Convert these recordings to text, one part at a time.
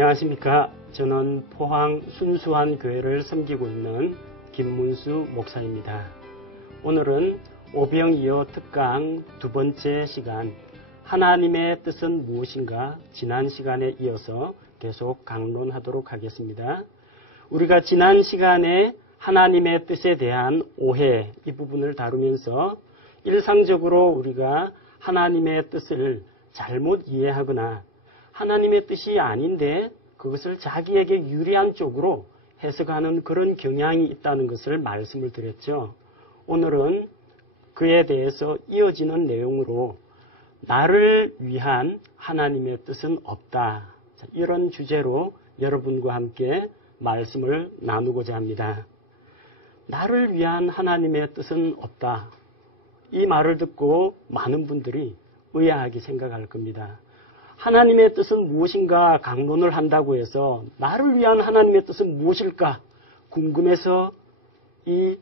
안녕하십니까. 저는 포항 순수한 교회를 섬기고 있는 김문수 목사입니다. 오늘은 오병이어 특강 두 번째 시간, 하나님의 뜻은 무엇인가, 지난 시간에 이어서 계속 강론하도록 하겠습니다. 우리가 지난 시간에 하나님의 뜻에 대한 오해, 이 부분을 다루면서 일상적으로 우리가 하나님의 뜻을 잘못 이해하거나 하나님의 뜻이 아닌데 그것을 자기에게 유리한 쪽으로 해석하는 그런 경향이 있다는 것을 말씀을 드렸죠. 오늘은 그에 대해서 이어지는 내용으로 나를 위한 하나님의 뜻은 없다. 이런 주제로 여러분과 함께 말씀을 나누고자 합니다. 나를 위한 하나님의 뜻은 없다. 이 말을 듣고 많은 분들이 의아하게 생각할 겁니다. 하나님의 뜻은 무엇인가 강론을 한다고 해서 나를 위한 하나님의 뜻은 무엇일까 궁금해서 이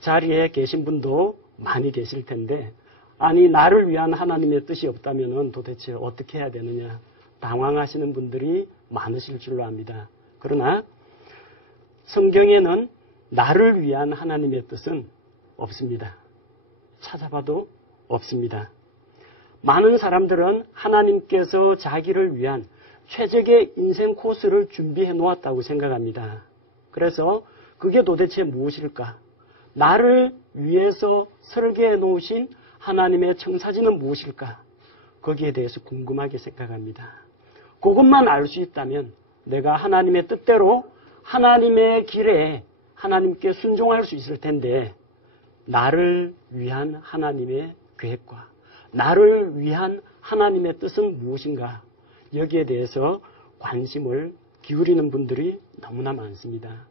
자리에 계신 분도 많이 계실 텐데, 아니 나를 위한 하나님의 뜻이 없다면 도대체 어떻게 해야 되느냐 당황하시는 분들이 많으실 줄로 압니다. 그러나 성경에는 나를 위한 하나님의 뜻은 없습니다. 찾아봐도 없습니다. 많은 사람들은 하나님께서 자기를 위한 최적의 인생 코스를 준비해 놓았다고 생각합니다. 그래서 그게 도대체 무엇일까? 나를 위해서 설계해 놓으신 하나님의 청사진은 무엇일까? 거기에 대해서 궁금하게 생각합니다. 그것만 알 수 있다면 내가 하나님의 뜻대로 하나님의 길에 하나님께 순종할 수 있을 텐데, 나를 위한 하나님의 계획과 나를 위한 하나님의 뜻은 무엇인가? 여기에 대해서 관심을 기울이는 분들이 너무나 많습니다.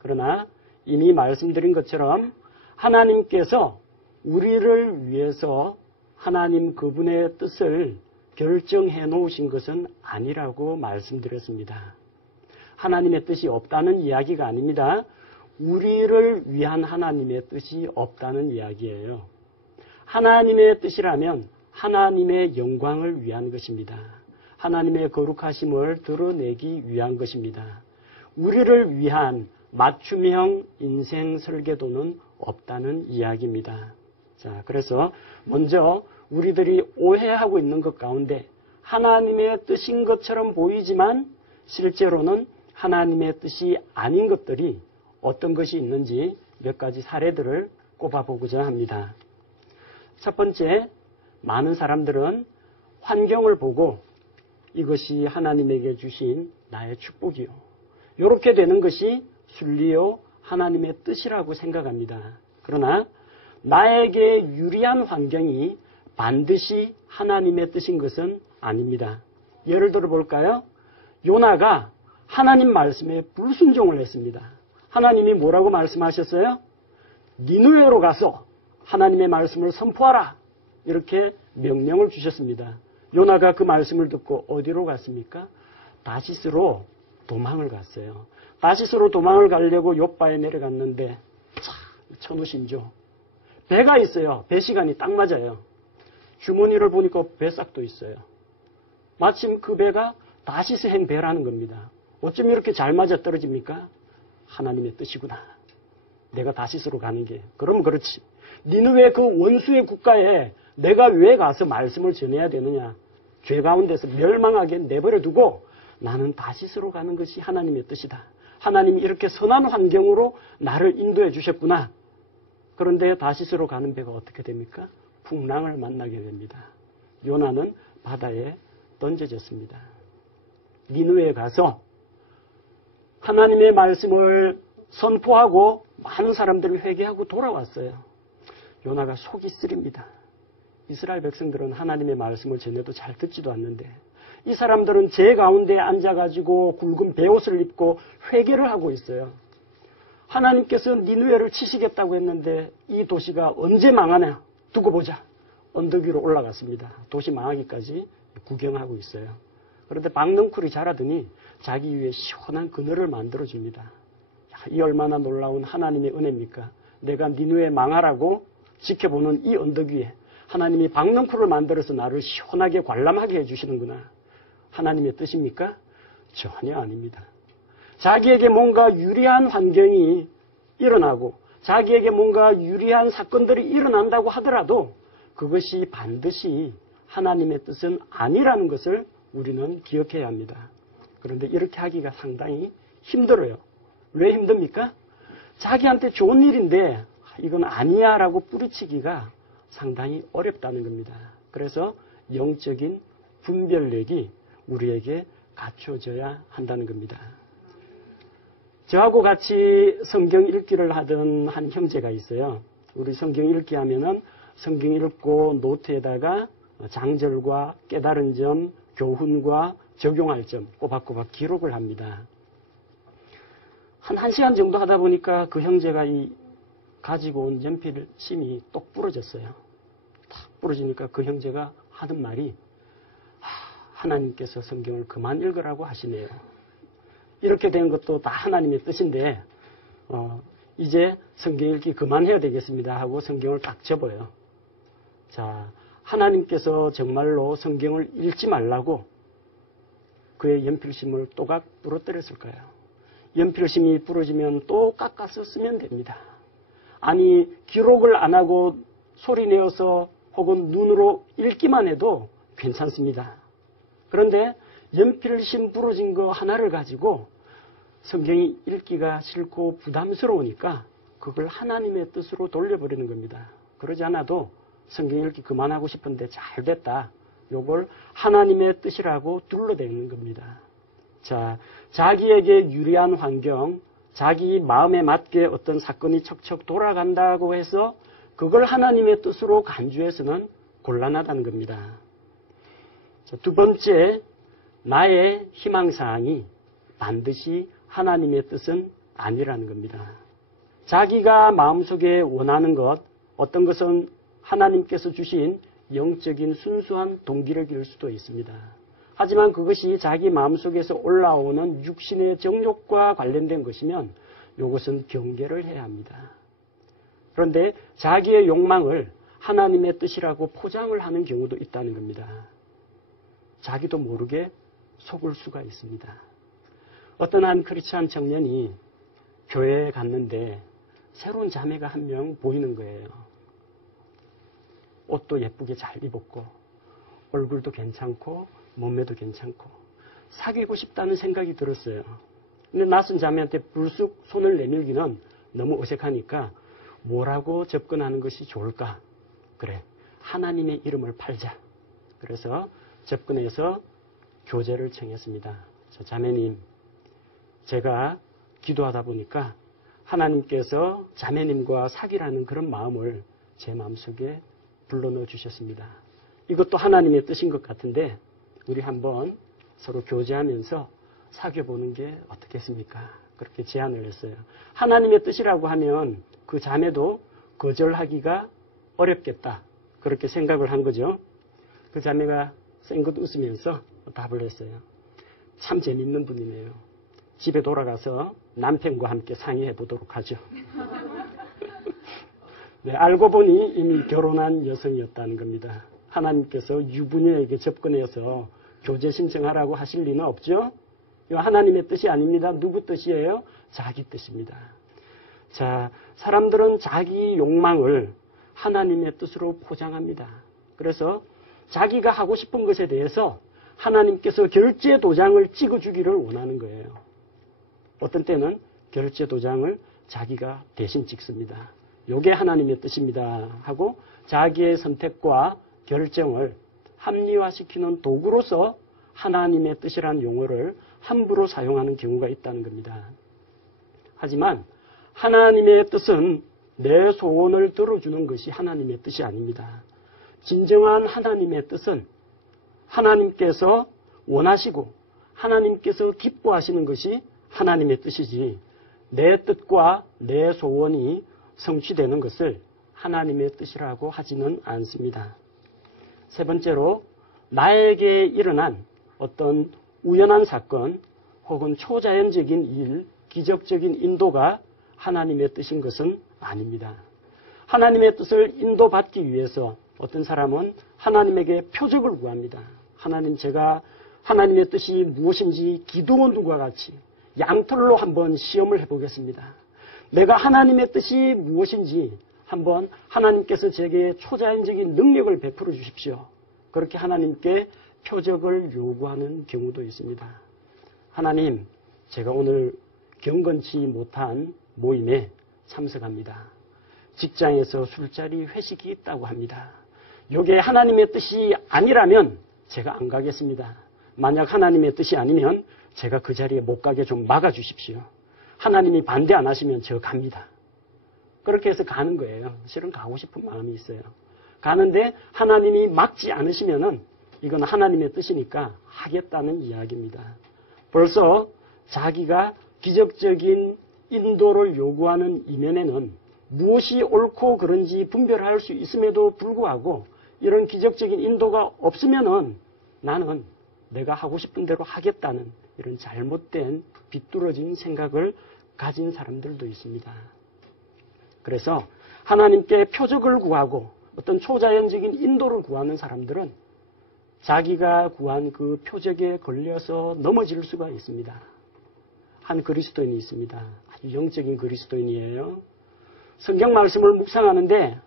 그러나 이미 말씀드린 것처럼 하나님께서 우리를 위해서 하나님 그분의 뜻을 결정해 놓으신 것은 아니라고 말씀드렸습니다. 하나님의 뜻이 없다는 이야기가 아닙니다. 우리를 위한 하나님의 뜻이 없다는 이야기예요. 하나님의 뜻이라면 하나님의 영광을 위한 것입니다. 하나님의 거룩하심을 드러내기 위한 것입니다. 우리를 위한 맞춤형 인생 설계도는 없다는 이야기입니다. 자, 그래서 먼저 우리들이 오해하고 있는 것 가운데 하나님의 뜻인 것처럼 보이지만 실제로는 하나님의 뜻이 아닌 것들이 어떤 것이 있는지 몇 가지 사례들을 꼽아보고자 합니다. 첫 번째, 많은 사람들은 환경을 보고 이것이 하나님에게 주신 나의 축복이요, 이렇게 되는 것이 순리요 하나님의 뜻이라고 생각합니다. 그러나 나에게 유리한 환경이 반드시 하나님의 뜻인 것은 아닙니다. 예를 들어 볼까요? 요나가 하나님 말씀에 불순종을 했습니다. 하나님이 뭐라고 말씀하셨어요? 니느웨로 가서 하나님의 말씀을 선포하라, 이렇게 명령을 주셨습니다. 요나가 그 말씀을 듣고 어디로 갔습니까? 다시스로 도망을 갔어요. 다시스로 도망을 가려고 욥바에 내려갔는데 천우신조, 배가 있어요. 배 시간이 딱 맞아요. 주머니를 보니까 배싹도 있어요. 마침 그 배가 다시스행 배라는 겁니다. 어쩜 이렇게 잘 맞아떨어집니까? 하나님의 뜻이구나. 내가 다시스로 가는 게. 그럼 그렇지. 니느웨 그 원수의 국가에 내가 왜 가서 말씀을 전해야 되느냐. 죄 가운데서 멸망하게 내버려 두고 나는 다시스로 가는 것이 하나님의 뜻이다. 하나님이 이렇게 선한 환경으로 나를 인도해 주셨구나. 그런데 다시스로 가는 배가 어떻게 됩니까? 풍랑을 만나게 됩니다. 요나는 바다에 던져졌습니다. 니느웨에 가서 하나님의 말씀을 선포하고 많은 사람들을 회개하고 돌아왔어요. 요나가 속이 쓰립니다. 이스라엘 백성들은 하나님의 말씀을 전해도 잘 듣지도 않는데 이 사람들은 제 가운데 앉아가지고 굵은 베옷을 입고 회개를 하고 있어요. 하나님께서 니느웨를 치시겠다고 했는데 이 도시가 언제 망하냐 두고 보자. 언덕 위로 올라갔습니다. 도시 망하기까지 구경하고 있어요. 그런데 박넝쿨이 자라더니 자기 위에 시원한 그늘을 만들어줍니다. 이 얼마나 놀라운 하나님의 은혜입니까? 내가 니느웨 망하라고 지켜보는 이 언덕 위에 하나님이 박넝쿨을 만들어서 나를 시원하게 관람하게 해주시는구나. 하나님의 뜻입니까? 전혀 아닙니다. 자기에게 뭔가 유리한 환경이 일어나고 자기에게 뭔가 유리한 사건들이 일어난다고 하더라도 그것이 반드시 하나님의 뜻은 아니라는 것을 우리는 기억해야 합니다. 그런데 이렇게 하기가 상당히 힘들어요. 왜 힘듭니까? 자기한테 좋은 일인데 이건 아니야 라고 뿌리치기가 상당히 어렵다는 겁니다. 그래서 영적인 분별력이 우리에게 갖춰져야 한다는 겁니다. 저하고 같이 성경 읽기를 하던 한 형제가 있어요. 우리 성경 읽기 하면은 성경 읽고 노트에다가 장절과 깨달은 점, 교훈과 적용할 점 꼬박꼬박 기록을 합니다. 한 1시간 정도 하다 보니까 그 형제가 이 가지고 온 연필 심이 똑 부러졌어요. 탁 부러지니까 그 형제가 하는 말이 하나님께서 성경을 그만 읽으라고 하시네요. 이렇게 된 것도 다 하나님의 뜻인데 이제 성경 읽기 그만해야 되겠습니다 하고 성경을 딱 접어요. 자, 하나님께서 정말로 성경을 읽지 말라고 그의 연필심을 또각 부러뜨렸을까요? 연필심이 부러지면 또 깎아서 쓰면 됩니다. 아니 기록을 안 하고 소리내어서 혹은 눈으로 읽기만 해도 괜찮습니다. 그런데 연필심 부러진 거 하나를 가지고 성경이 읽기가 싫고 부담스러우니까 그걸 하나님의 뜻으로 돌려버리는 겁니다. 그러지 않아도 성경 읽기 그만하고 싶은데 잘 됐다. 요걸 하나님의 뜻이라고 둘러대는 겁니다. 자, 자기에게 유리한 환경, 자기 마음에 맞게 어떤 사건이 척척 돌아간다고 해서 그걸 하나님의 뜻으로 간주해서는 곤란하다는 겁니다. 자, 두 번째, 나의 희망사항이 반드시 하나님의 뜻은 아니라는 겁니다. 자기가 마음속에 원하는 것, 어떤 것은 하나님께서 주신 영적인 순수한 동기력일 수도 있습니다. 하지만 그것이 자기 마음속에서 올라오는 육신의 정욕과 관련된 것이면 이것은 경계를 해야 합니다. 그런데 자기의 욕망을 하나님의 뜻이라고 포장을 하는 경우도 있다는 겁니다. 자기도 모르게 속을 수가 있습니다. 어떤 한 크리스찬 청년이 교회에 갔는데 새로운 자매가 한 명 보이는 거예요. 옷도 예쁘게 잘 입었고 얼굴도 괜찮고 몸매도 괜찮고 사귀고 싶다는 생각이 들었어요. 근데 낯선 자매한테 불쑥 손을 내밀기는 너무 어색하니까 뭐라고 접근하는 것이 좋을까? 그래, 하나님의 이름을 팔자. 그래서 접근해서 교제를 청했습니다. 자매님, 제가 기도하다 보니까 하나님께서 자매님과 사귀라는 그런 마음을 제 마음속에 불러넣어 주셨습니다. 이것도 하나님의 뜻인 것 같은데 우리 한번 서로 교제하면서 사귀어보는 게 어떻겠습니까? 그렇게 제안을 했어요. 하나님의 뜻이라고 하면 그 자매도 거절하기가 어렵겠다. 그렇게 생각을 한 거죠. 그 자매가 쌩긋 웃으면서 답을 했어요. 참 재밌는 분이네요. 집에 돌아가서 남편과 함께 상의해 보도록 하죠. 네, 알고 보니 이미 결혼한 여성이었다는 겁니다. 하나님께서 유부녀에게 접근해서 교제 신청하라고 하실 리는 없죠? 이거 하나님의 뜻이 아닙니다. 누구 뜻이에요? 자기 뜻입니다. 자, 사람들은 자기 욕망을 하나님의 뜻으로 포장합니다. 그래서 자기가 하고 싶은 것에 대해서 하나님께서 결제 도장을 찍어주기를 원하는 거예요. 어떤 때는 결제 도장을 자기가 대신 찍습니다. 이게 하나님의 뜻입니다 하고 자기의 선택과 결정을 합리화시키는 도구로서 하나님의 뜻이라는 용어를 함부로 사용하는 경우가 있다는 겁니다. 하지만 하나님의 뜻은 내 소원을 들어주는 것이 하나님의 뜻이 아닙니다. 진정한 하나님의 뜻은 하나님께서 원하시고 하나님께서 기뻐하시는 것이 하나님의 뜻이지 내 뜻과 내 소원이 성취되는 것을 하나님의 뜻이라고 하지는 않습니다. 세 번째로 나에게 일어난 어떤 우연한 사건 혹은 초자연적인 일, 기적적인 인도가 하나님의 뜻인 것은 아닙니다. 하나님의 뜻을 인도받기 위해서 어떤 사람은 하나님에게 표적을 구합니다. 하나님, 제가 하나님의 뜻이 무엇인지 기도원들과 같이 양털로 한번 시험을 해보겠습니다. 내가 하나님의 뜻이 무엇인지 한번 하나님께서 제게 초자연적인 능력을 베풀어 주십시오. 그렇게 하나님께 표적을 요구하는 경우도 있습니다. 하나님, 제가 오늘 경건치 못한 모임에 참석합니다. 직장에서 술자리 회식이 있다고 합니다. 이게 하나님의 뜻이 아니라면 제가 안 가겠습니다. 만약 하나님의 뜻이 아니면 제가 그 자리에 못 가게 좀 막아주십시오. 하나님이 반대 안 하시면 저 갑니다. 그렇게 해서 가는 거예요. 실은 가고 싶은 마음이 있어요. 가는데 하나님이 막지 않으시면은 이건 하나님의 뜻이니까 하겠다는 이야기입니다. 벌써 자기가 기적적인 인도를 요구하는 이면에는 무엇이 옳고 그른지 분별할 수 있음에도 불구하고 이런 기적적인 인도가 없으면은 나는 내가 하고 싶은 대로 하겠다는 이런 잘못된 비뚤어진 생각을 가진 사람들도 있습니다. 그래서 하나님께 표적을 구하고 어떤 초자연적인 인도를 구하는 사람들은 자기가 구한 그 표적에 걸려서 넘어질 수가 있습니다. 한 그리스도인이 있습니다. 아주 영적인 그리스도인이에요. 성경 말씀을 묵상하는데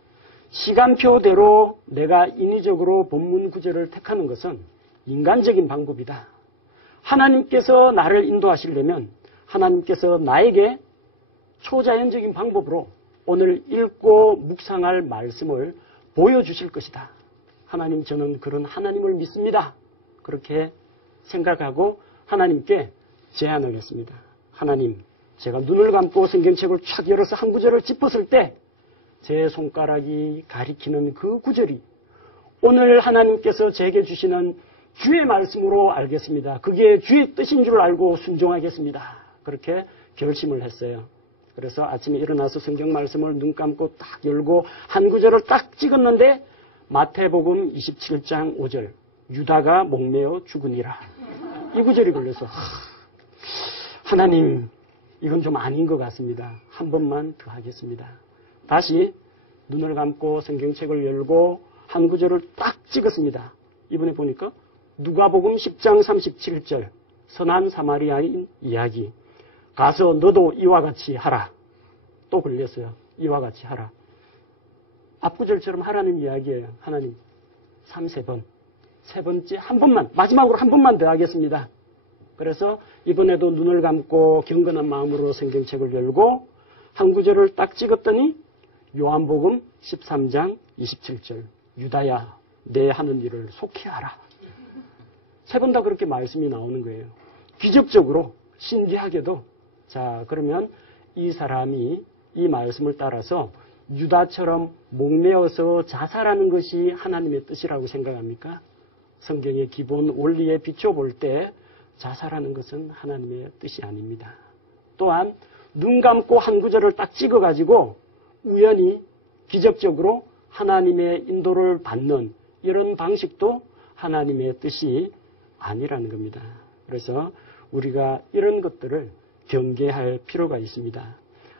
시간표대로 내가 인위적으로 본문 구절을 택하는 것은 인간적인 방법이다. 하나님께서 나를 인도하시려면 하나님께서 나에게 초자연적인 방법으로 오늘 읽고 묵상할 말씀을 보여주실 것이다. 하나님, 저는 그런 하나님을 믿습니다. 그렇게 생각하고 하나님께 제안을 했습니다. 하나님, 제가 눈을 감고 성경책을 촥 열어서 한 구절을 짚었을 때 제 손가락이 가리키는 그 구절이 오늘 하나님께서 제게 주시는 주의 말씀으로 알겠습니다. 그게 주의 뜻인 줄 알고 순종하겠습니다. 그렇게 결심을 했어요. 그래서 아침에 일어나서 성경 말씀을 눈 감고 딱 열고 한 구절을 딱 찍었는데 마태복음 27장 5절 유다가 목매어 죽으니라. 이 구절이 걸려서 하나님, 이건 좀 아닌 것 같습니다. 한 번만 더 하겠습니다. 다시 눈을 감고 성경책을 열고 한 구절을 딱 찍었습니다. 이번에 보니까 누가복음 10장 37절 선한 사마리아인 이야기. 가서 너도 이와 같이 하라. 또 걸렸어요. 이와 같이 하라. 앞구절처럼 하라는 이야기예요. 하나님, 3번. 세 번째 한 번만, 마지막으로 한 번만 더 하겠습니다. 그래서 이번에도 눈을 감고 경건한 마음으로 성경책을 열고 한 구절을 딱 찍었더니 요한복음 13장 27절 유다야, 내 하는 일을 속히 하라. 세 번 다 그렇게 말씀이 나오는 거예요. 기적적으로, 신기하게도. 자, 그러면 이 사람이 이 말씀을 따라서 유다처럼 목매어서 자살하는 것이 하나님의 뜻이라고 생각합니까? 성경의 기본 원리에 비춰볼 때 자살하는 것은 하나님의 뜻이 아닙니다. 또한 눈 감고 한 구절을 딱 찍어가지고 우연히 기적적으로 하나님의 인도를 받는 이런 방식도 하나님의 뜻이 아니라는 겁니다. 그래서 우리가 이런 것들을 경계할 필요가 있습니다.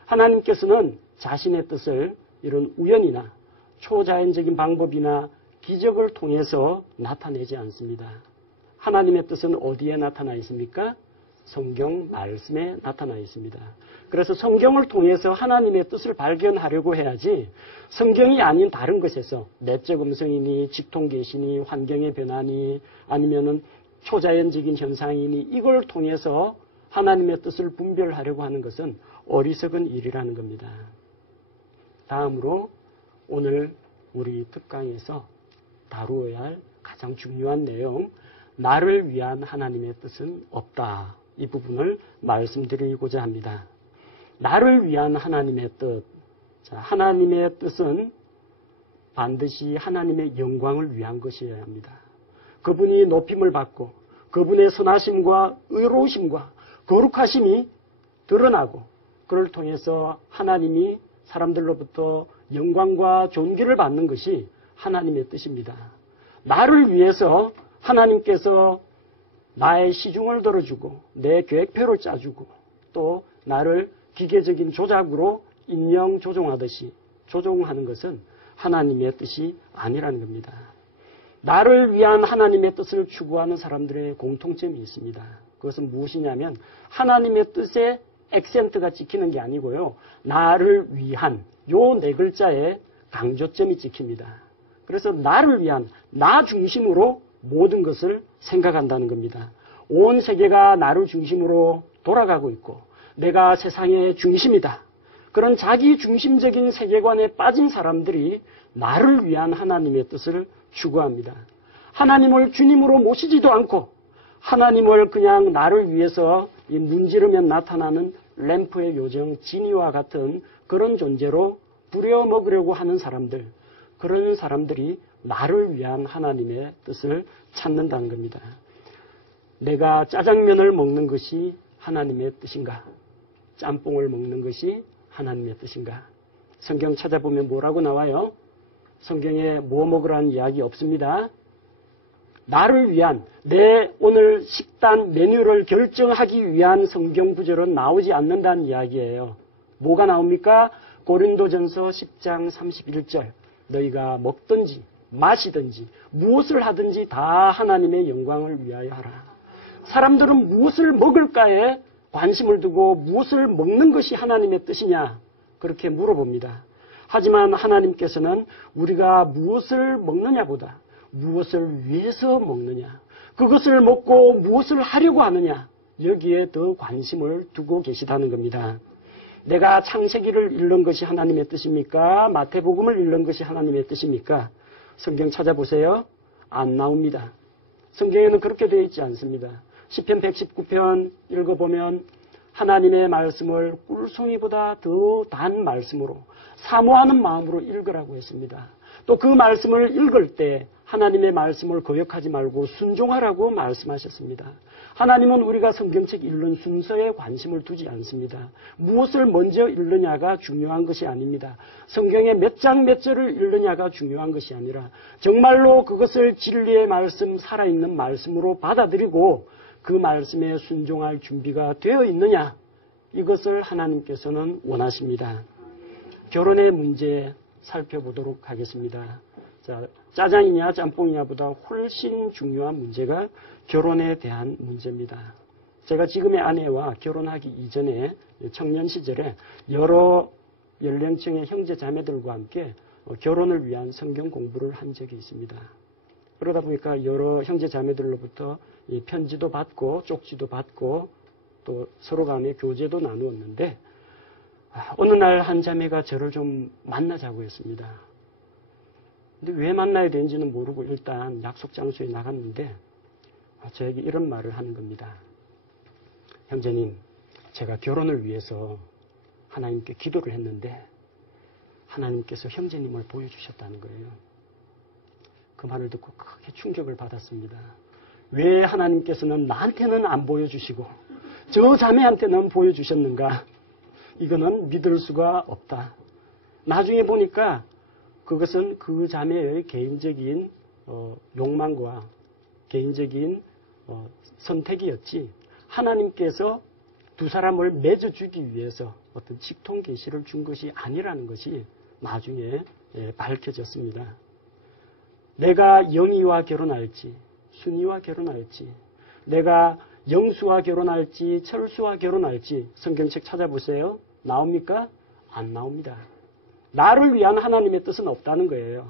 하나님께서는 자신의 뜻을 이런 우연이나 초자연적인 방법이나 기적을 통해서 나타내지 않습니다. 하나님의 뜻은 어디에 나타나 있습니까? 성경 말씀에 나타나 있습니다. 그래서 성경을 통해서 하나님의 뜻을 발견하려고 해야지 성경이 아닌 다른 것에서 내적 음성이니 직통계시니 환경의 변화니 아니면은 초자연적인 현상이니 이걸 통해서 하나님의 뜻을 분별하려고 하는 것은 어리석은 일이라는 겁니다. 다음으로 오늘 우리 특강에서 다루어야 할 가장 중요한 내용, 나를 위한 하나님의 뜻은 없다. 이 부분을 말씀드리고자 합니다. 나를 위한 하나님의 뜻. 자, 하나님의 뜻은 반드시 하나님의 영광을 위한 것이어야 합니다. 그분이 높임을 받고 그분의 선하심과 의로우심과 거룩하심이 드러나고 그를 통해서 하나님이 사람들로부터 영광과 존귀를 받는 것이 하나님의 뜻입니다. 나를 위해서 하나님께서 나의 시중을 들어주고 내 계획표를 짜주고 또 나를 기계적인 조작으로 인명 조종하듯이 조종하는 것은 하나님의 뜻이 아니라는 겁니다. 나를 위한 하나님의 뜻을 추구하는 사람들의 공통점이 있습니다. 그것은 무엇이냐면 하나님의 뜻에 액센트가 찍히는 게 아니고요. 나를 위한 요 네 글자에 강조점이 찍힙니다. 그래서 나를 위한 나 중심으로 모든 것을 생각한다는 겁니다. 온 세계가 나를 중심으로 돌아가고 있고 내가 세상의 중심이다. 그런 자기 중심적인 세계관에 빠진 사람들이 나를 위한 하나님의 뜻을 추구합니다. 하나님을 주님으로 모시지도 않고 하나님을 그냥 나를 위해서 문지르면 나타나는 램프의 요정 지니와 같은 그런 존재로 부려먹으려고 하는 사람들, 그런 사람들이 나를 위한 하나님의 뜻을 찾는다는 겁니다. 내가 짜장면을 먹는 것이 하나님의 뜻인가? 짬뽕을 먹는 것이 하나님의 뜻인가? 성경 찾아보면 뭐라고 나와요? 성경에 뭐 먹으라는 이야기 없습니다. 나를 위한 내 오늘 식단 메뉴를 결정하기 위한 성경 구절은 나오지 않는다는 이야기예요. 뭐가 나옵니까? 고린도전서 10장 31절 너희가 먹든지 마시든지 무엇을 하든지 다 하나님의 영광을 위하여 하라. 사람들은 무엇을 먹을까에 관심을 두고 무엇을 먹는 것이 하나님의 뜻이냐 그렇게 물어봅니다. 하지만 하나님께서는 우리가 무엇을 먹느냐보다 무엇을 위해서 먹느냐, 그것을 먹고 무엇을 하려고 하느냐 여기에 더 관심을 두고 계시다는 겁니다. 내가 창세기를 읽는 것이 하나님의 뜻입니까? 마태복음을 읽는 것이 하나님의 뜻입니까? 성경 찾아보세요. 안 나옵니다. 성경에는 그렇게 되어 있지 않습니다. 시편 119편 읽어보면 하나님의 말씀을 꿀송이보다 더 단 말씀으로 사모하는 마음으로 읽으라고 했습니다. 또 그 말씀을 읽을 때 하나님의 말씀을 거역하지 말고 순종하라고 말씀하셨습니다. 하나님은 우리가 성경책 읽는 순서에 관심을 두지 않습니다. 무엇을 먼저 읽느냐가 중요한 것이 아닙니다. 성경의 몇 장 몇 절을 읽느냐가 중요한 것이 아니라 정말로 그것을 진리의 말씀, 살아있는 말씀으로 받아들이고 그 말씀에 순종할 준비가 되어 있느냐, 이것을 하나님께서는 원하십니다. 결혼의 문제 살펴보도록 하겠습니다. 자, 짜장이냐 짬뽕이냐보다 훨씬 중요한 문제가 결혼에 대한 문제입니다. 제가 지금의 아내와 결혼하기 이전에 청년 시절에 여러 연령층의 형제 자매들과 함께 결혼을 위한 성경 공부를 한 적이 있습니다. 그러다 보니까 여러 형제 자매들로부터 편지도 받고 쪽지도 받고 또 서로 간에 교제도 나누었는데 어느 날 한 자매가 저를 좀 만나자고 했습니다. 근데 왜 만나야 되는지는 모르고 일단 약속 장소에 나갔는데 저에게 이런 말을 하는 겁니다. 형제님, 제가 결혼을 위해서 하나님께 기도를 했는데 하나님께서 형제님을 보여주셨다는 거예요. 그 말을 듣고 크게 충격을 받았습니다. 왜 하나님께서는 나한테는 안 보여주시고 저 자매한테는 보여주셨는가? 이거는 믿을 수가 없다. 나중에 보니까 그것은 그 자매의 개인적인 욕망과 개인적인 선택이었지 하나님께서 두 사람을 맺어주기 위해서 어떤 직통 계시를 준 것이 아니라는 것이 나중에 밝혀졌습니다. 내가 영희와 결혼할지 순희와 결혼할지 내가 영수와 결혼할지 철수와 결혼할지 성경책 찾아보세요. 나옵니까? 안 나옵니다. 나를 위한 하나님의 뜻은 없다는 거예요.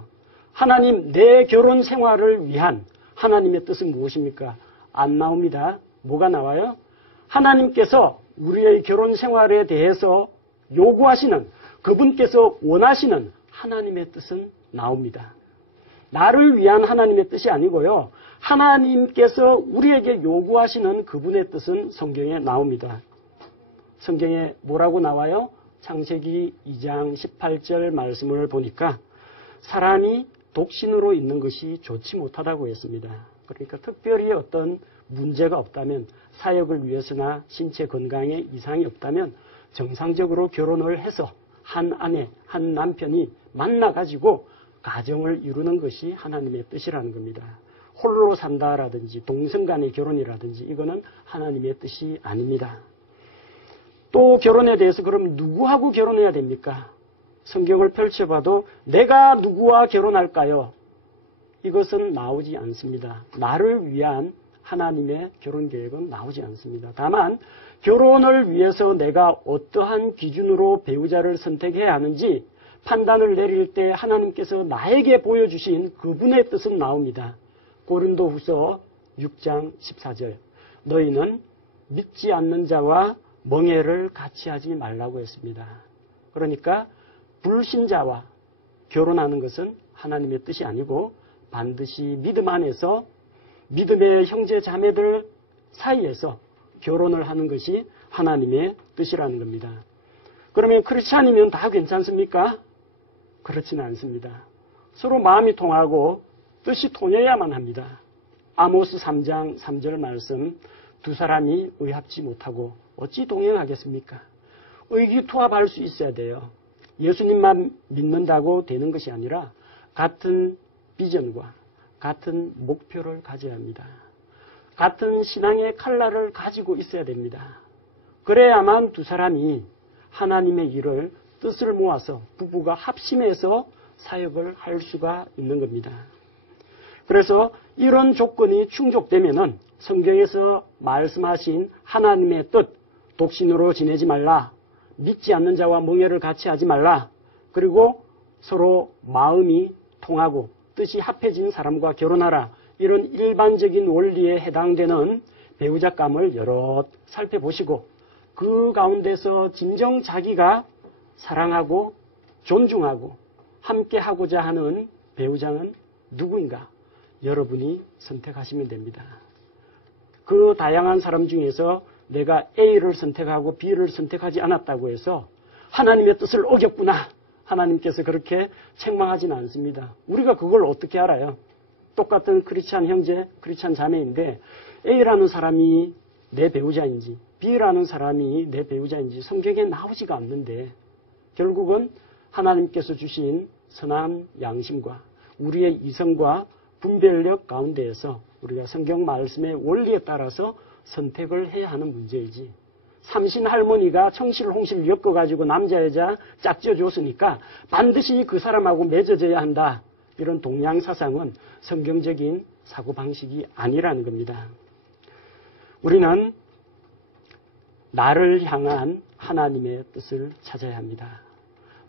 하나님, 내 결혼 생활을 위한 하나님의 뜻은 무엇입니까? 안 나옵니다. 뭐가 나와요? 하나님께서 우리의 결혼 생활에 대해서 요구하시는, 그분께서 원하시는 하나님의 뜻은 나옵니다. 나를 위한 하나님의 뜻이 아니고요. 하나님께서 우리에게 요구하시는 그분의 뜻은 성경에 나옵니다. 성경에 뭐라고 나와요? 창세기 2장 18절 말씀을 보니까 사람이 독신으로 있는 것이 좋지 못하다고 했습니다. 그러니까 특별히 어떤 문제가 없다면 사역을 위해서나 신체 건강에 이상이 없다면 정상적으로 결혼을 해서 한 아내, 한 남편이 만나가지고 가정을 이루는 것이 하나님의 뜻이라는 겁니다. 홀로 산다라든지 동성 간의 결혼이라든지 이거는 하나님의 뜻이 아닙니다. 또 결혼에 대해서 그럼 누구하고 결혼해야 됩니까? 성경을 펼쳐봐도 내가 누구와 결혼할까요? 이것은 나오지 않습니다. 나를 위한 하나님의 결혼 계획은 나오지 않습니다. 다만 결혼을 위해서 내가 어떠한 기준으로 배우자를 선택해야 하는지 판단을 내릴 때 하나님께서 나에게 보여주신 그분의 뜻은 나옵니다. 고린도후서 6장 14절 너희는 믿지 않는 자와 멍해를 같이 하지 말라고 했습니다. 그러니까 불신자와 결혼하는 것은 하나님의 뜻이 아니고 반드시 믿음 안에서 믿음의 형제 자매들 사이에서 결혼을 하는 것이 하나님의 뜻이라는 겁니다. 그러면 크리스찬이면 다 괜찮습니까? 그렇지는 않습니다. 서로 마음이 통하고 뜻이 통해야만 합니다. 아모스 3장 3절 말씀 두 사람이 의합지 못하고 어찌 동행하겠습니까? 의기투합할 수 있어야 돼요. 예수님만 믿는다고 되는 것이 아니라 같은 비전과 같은 목표를 가져야 합니다. 같은 신앙의 칼날을 가지고 있어야 됩니다. 그래야만 두 사람이 하나님의 일을 뜻을 모아서 부부가 합심해서 사역을 할 수가 있는 겁니다. 그래서 이런 조건이 충족되면은 성경에서 말씀하신 하나님의 뜻, 독신으로 지내지 말라, 믿지 않는 자와 멍해를 같이 하지 말라, 그리고 서로 마음이 통하고 뜻이 합해진 사람과 결혼하라, 이런 일반적인 원리에 해당되는 배우자감을 여럿 살펴보시고 그 가운데서 진정 자기가 사랑하고 존중하고 함께하고자 하는 배우자는 누구인가? 여러분이 선택하시면 됩니다. 그 다양한 사람 중에서 내가 A를 선택하고 B를 선택하지 않았다고 해서 하나님의 뜻을 어겼구나. 하나님께서 그렇게 책망하지는 않습니다. 우리가 그걸 어떻게 알아요? 똑같은 크리스찬 형제, 크리스찬 자매인데 A라는 사람이 내 배우자인지 B라는 사람이 내 배우자인지 성경에 나오지가 않는데 결국은 하나님께서 주신 선한 양심과 우리의 이성과 분별력 가운데에서 우리가 성경 말씀의 원리에 따라서 선택을 해야 하는 문제이지, 삼신 할머니가 청실 홍실 엮어가지고 남자 여자 짝지어줬으니까 반드시 그 사람하고 맺어져야 한다, 이런 동양사상은 성경적인 사고방식이 아니라는 겁니다. 우리는 나를 향한 하나님의 뜻을 찾아야 합니다.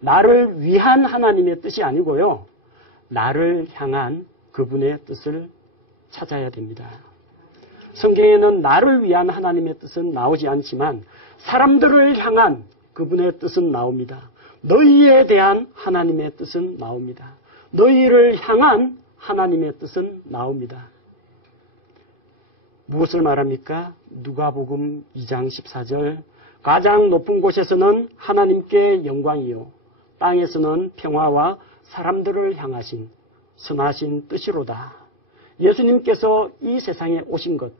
나를 위한 하나님의 뜻이 아니고요, 나를 향한 그분의 뜻을 찾아야 됩니다. 성경에는 나를 위한 하나님의 뜻은 나오지 않지만 사람들을 향한 그분의 뜻은 나옵니다. 너희에 대한 하나님의 뜻은 나옵니다. 너희를 향한 하나님의 뜻은 나옵니다. 무엇을 말합니까? 누가복음 2장 14절 가장 높은 곳에서는 하나님께 영광이요 땅에서는 평화와 사람들을 향하신 선하신 뜻이로다. 예수님께서 이 세상에 오신 것,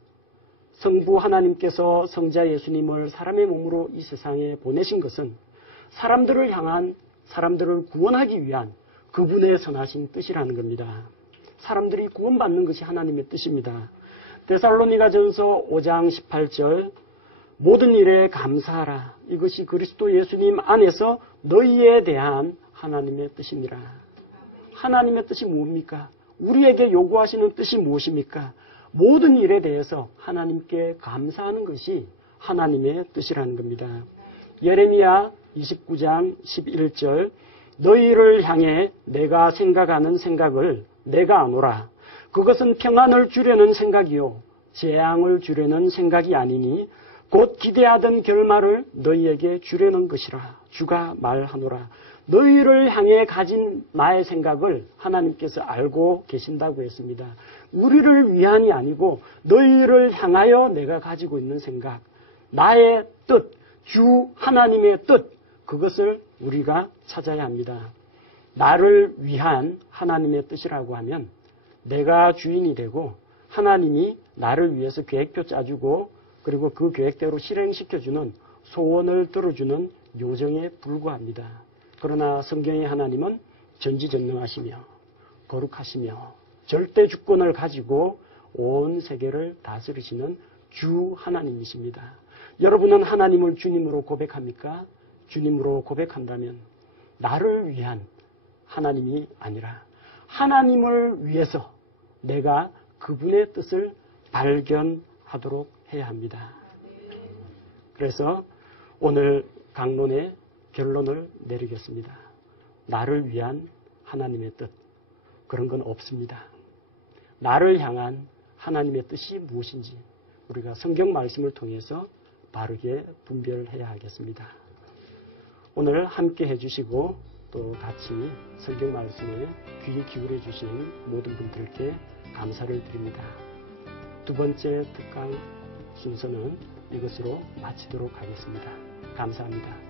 성부 하나님께서 성자 예수님을 사람의 몸으로 이 세상에 보내신 것은 사람들을 향한, 사람들을 구원하기 위한 그분의 선하신 뜻이라는 겁니다. 사람들이 구원받는 것이 하나님의 뜻입니다. 데살로니가전서 5장 18절 모든 일에 감사하라. 이것이 그리스도 예수님 안에서 너희에 대한 하나님의 뜻입니다. 하나님의 뜻이 뭡니까? 우리에게 요구하시는 뜻이 무엇입니까? 모든 일에 대해서 하나님께 감사하는 것이 하나님의 뜻이라는 겁니다. 예레미야 29장 11절 너희를 향해 내가 생각하는 생각을 내가 아노라. 그것은 평안을 주려는 생각이요 재앙을 주려는 생각이 아니니 곧 기대하던 결말을 너희에게 주려는 것이라. 주가 말하노라. 너희를 향해 가진 나의 생각을 하나님께서 알고 계신다고 했습니다. 우리를 위한이 아니고 너희를 향하여 내가 가지고 있는 생각, 나의 뜻, 주 하나님의 뜻, 그것을 우리가 찾아야 합니다. 나를 위한 하나님의 뜻이라고 하면 내가 주인이 되고 하나님이 나를 위해서 계획표 짜주고 그리고 그 계획대로 실행시켜주는 소원을 들어주는 요정에 불과합니다. 그러나 성경의 하나님은 전지전능하시며 거룩하시며 절대 주권을 가지고 온 세계를 다스리시는 주 하나님이십니다. 여러분은 하나님을 주님으로 고백합니까? 주님으로 고백한다면 나를 위한 하나님이 아니라 하나님을 위해서 내가 그분의 뜻을 발견하도록 해야 합니다. 그래서 오늘 강론의 결론을 내리겠습니다. 나를 위한 하나님의 뜻, 그런 건 없습니다. 나를 향한 하나님의 뜻이 무엇인지 우리가 성경 말씀을 통해서 바르게 분별해야 하겠습니다. 오늘 함께 해주시고 또 같이 성경 말씀에 귀 기울여 주신 모든 분들께 감사를 드립니다. 두 번째 특강 순서는 이것으로 마치도록 하겠습니다. 감사합니다.